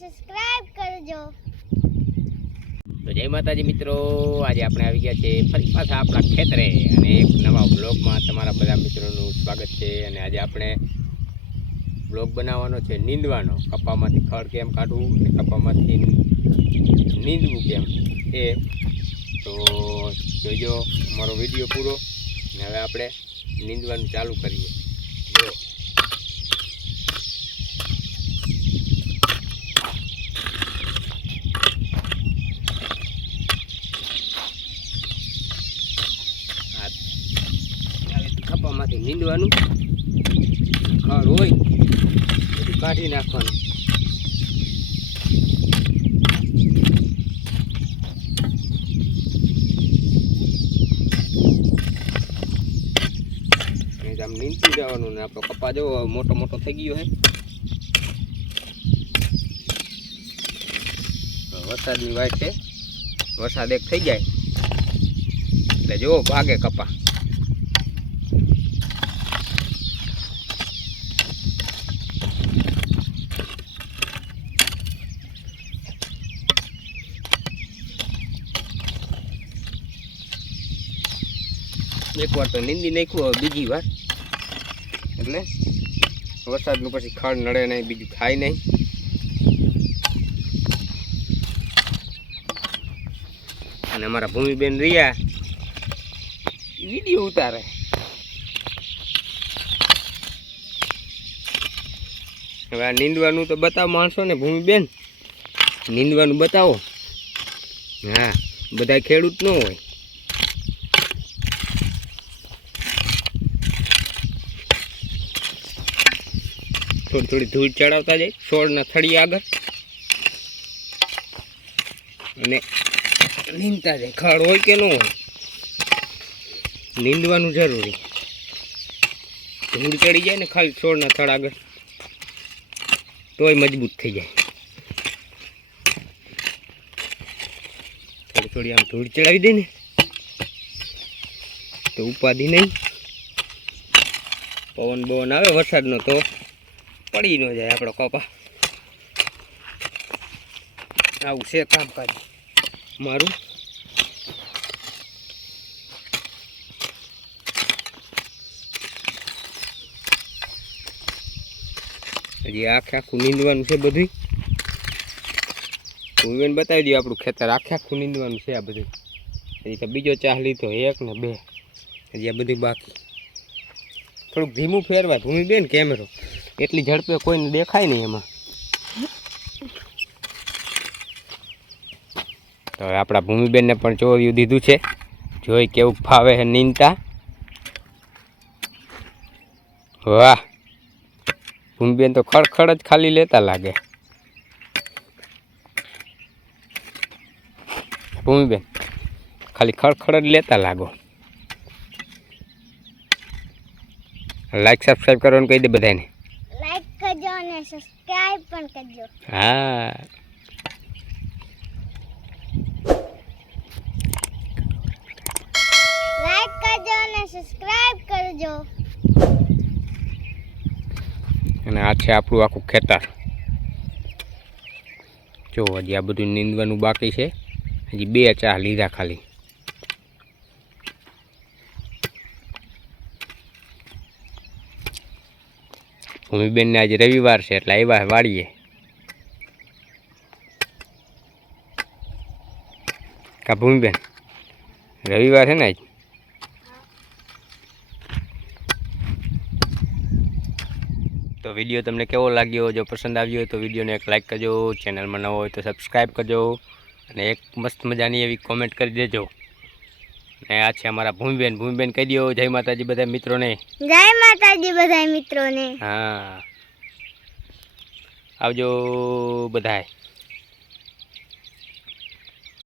Subscribe કરજો। તો જય માતાજી મિત્રો, આજે આપણે આવી ગયા છે ફરી પાછા આપણા ખેતરે અને એક નવા બ્લોગમાં તમારા બધા મિત્રોનું સ્વાગત છે। અને આજે આપણે બ્લોગ બનાવવાનો છે નીંદવાનો, કપામાંથી ખડ કેમ કાઢવું અને કપામાંથી નીંદવું કેમ એ તો જોજો અમારો વિડીયો પૂરો। અને હવે આપણે નીંદવાનું ચાલુ કરીએ। જો કપામાંથી નીંદવાનું, ખડ હોય બધું કાઢી નાખવાનું। આમ નીંદતું જવાનું ને આપણો કપા જો મોટો મોટો થઈ ગયો છે। વરસાદની વાત છે, વરસાદ એક થઈ જાય એટલે જો ભાગે કપા। એક વાર તો નીંદી નાખ્યું, હવે બીજી વાર એટલે વરસાદનું પછી ખડ નડે નહીં, બીજું થાય નહીં। અને અમારા ભૂમિબેન રહ્યા વિડીયો ઉતારે। હવે આ નીંદવાનું તો બતાવો માણસો ને, ભૂમિબેન નીંદવાનું બતાવો। હા, બધા ખેડૂત ન હોય। થોડી થોડી ધૂળ ચડાવતા જાય છોડના થળી આગળ અને નીંદતા જાય। ખડ હોય કે ન હોય, નીંદવાનું જરૂરી। ધૂળ ચડી જાય ને ખાલી છોડના થડ આગળ તોય મજબૂત થઈ જાય। થોડી થોડી આમ ધૂળ ચડાવી દે ને તો ઉપાધિ નહીં। પવન બવન આવે વરસાદનો તો પડી ન જાય આપણો કપા। આવું છે કામકાજ મારું। હજી આખું નીંદવાનું છે બધું। ભૂમિબેન બતાવી દઉં આપણું ખેતર આખું નીંદવાનું છે। આ બધું હજી તો બીજો ચાહ લીધો, 1 ને 2 હજી આ બધું બાકી। થોડુંક ધીમું ફેરવાય ભૂમિબેન, કેમેરો એટલી ઝડપે કોઈને દેખાય નહીં એમાં। તો હવે આપણા ભૂમિબેનને પણ ચોર્યું દીધું છે, જોઈ કેવું ફાવે છે નીંદતા। વાહ, ભૂમિબેન તો ખડખડ જ ખાલી લેતા લાગે। ભૂમિબેન ખાલી ખડખડ જ લેતા લાગો। લાઈક સબસ્ક્રાઈબ કરવાનું કહી દે બધાને। લાઈક કરજો અને સબસ્ક્રાઇબ પણ કરજો। હા, લાઈક કરજો અને સબસ્ક્રાઇબ કરજો। અને આ છે આપણું આખું ખેતર। જો હજી આ બધું નીંદવાનું બાકી છે, હજી 2 ચાહ લીધા ખાલી। ભૂમિબેનને આજે રવિવાર છે એટલે આવ્યા વાળીએ। કા ભૂમિબેન રવિવાર છે ને આજ? તો વિડીયો તમને કેવો લાગ્યો? જો પસંદ આવ્યો હોય તો વિડીયોને એક લાઈક કરજો, ચેનલમાં નવો હોય તો સબસ્ક્રાઈબ કરજો અને એક મસ્ત મજાની એવી કોમેન્ટ કરી દેજો। અને આ છે અમારા ભૂમિબેન। ભૂમિબેન કહી દો જય માતાજી બધા મિત્રોને। જય માતાજી બધા મિત્રોને। હા, આવજો બધાય।